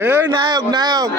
এই নায়ক নায়ক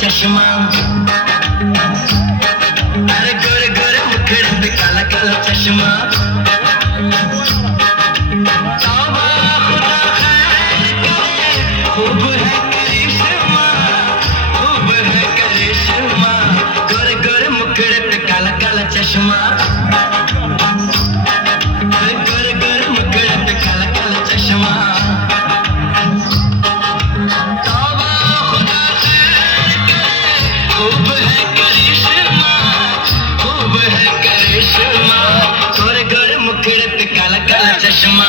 चश्मा अरे गोरे गोरे मुखड़े पे काला काला चश्मा खूब है करिश्मा खूब है करिश्मा गोरे गोरे मुखड़े पे काला काला चश्मा गोरे गोरे मुखड़े पे काला काला चश्मा खूब है करिश्मा खूब है करिश्मा गोरे गोरे मुखड़े पे काला काला चश्मा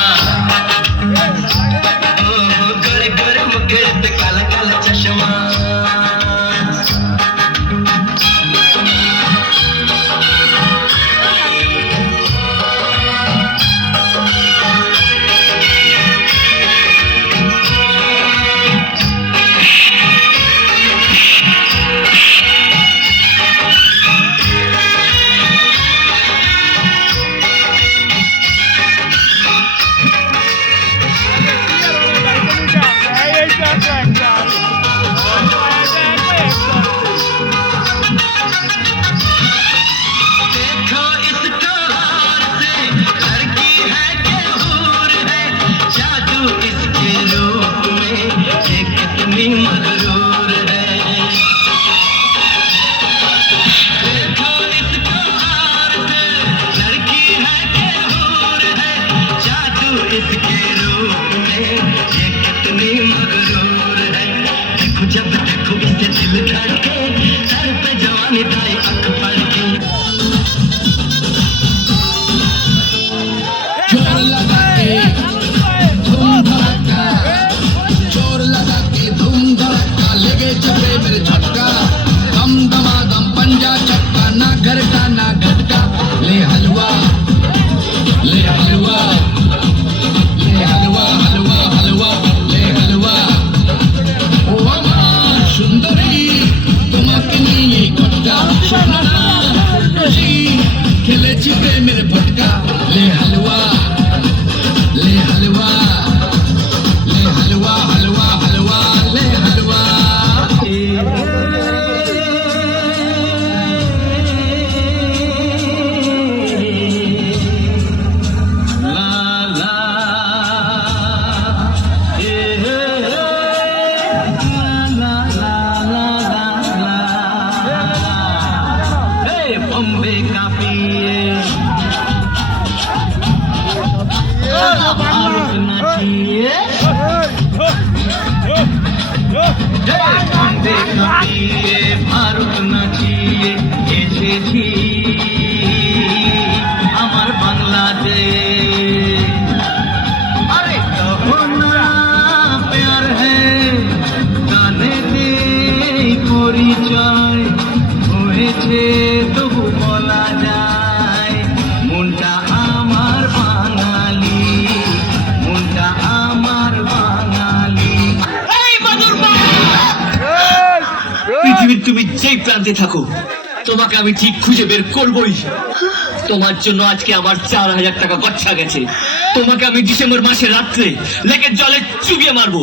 गोरे गोरे मुखड़े पे काला काला चश्मा जब देखो इससे दिल धड़के सर पे जवानी दाई अख पर के जोर लगा के धूम धड़का जोर लगा के धूम धड़का लगे चले मेरे झटका दम दमादम पंजा चक्का ना घर का ना घटका ले हलवा ले हलवा ले हलवा हलवा हलवा ले हलवा सुंदरी তোমাকে নিয়ে কটকা সোনা খুশি খেলেছি প্রেমের ভটকা ले हलवा ले हलवा ले हलवा हलवा हलवा ले हलवा बॉम्बे का पिए नाचिए बॉम्बे का पिए পৃথিবীর তুমি যেই প্রান্তে থাকো, তোমাকে আমি ঠিক খুঁজে বের করবই। তোমার জন্য আজকে আমার 4,000 টাকা গচ্ছা গেছে। তোমাকে আমি ডিসেম্বর মাসে রাত্রে লেকের জলে চুবিয়ে মারবো।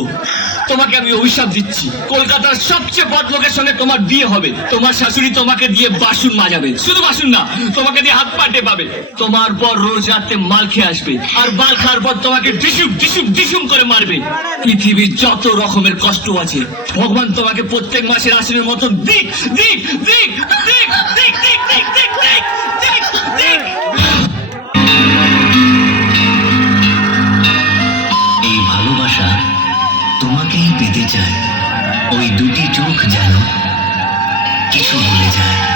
তোমাকে আমি অভিশাপ দিচ্ছি, কলকাতার সবচেয়ে বড় লোকের সঙ্গে তোমার বিয়ে হবে। তোমার শাশুড়ি তোমাকে দিয়ে বাসন মাজাবে, শুধু বাসন না, তোমাকে দিয়ে হাত পা টেপাবে। তোমার পর রোজ রাতে মাল খেয়ে আসবে, আর মাল খাওয়ার পর তোমাকে ডিসুম ডিসুম ডিসুম করে মারবে। পৃথিবীর যত রকমের কষ্ট আছে, ভগবান তোমাকে প্রত্যেক মাসের আসনের মতন দিক দিক দিক দিক দিক দিক দিক দিক দিক দিক দিক। এই ভালোবাসা তোমাকেই পেতে চায়, ওই দুটি চোখ যেন কিছু বলে যায়।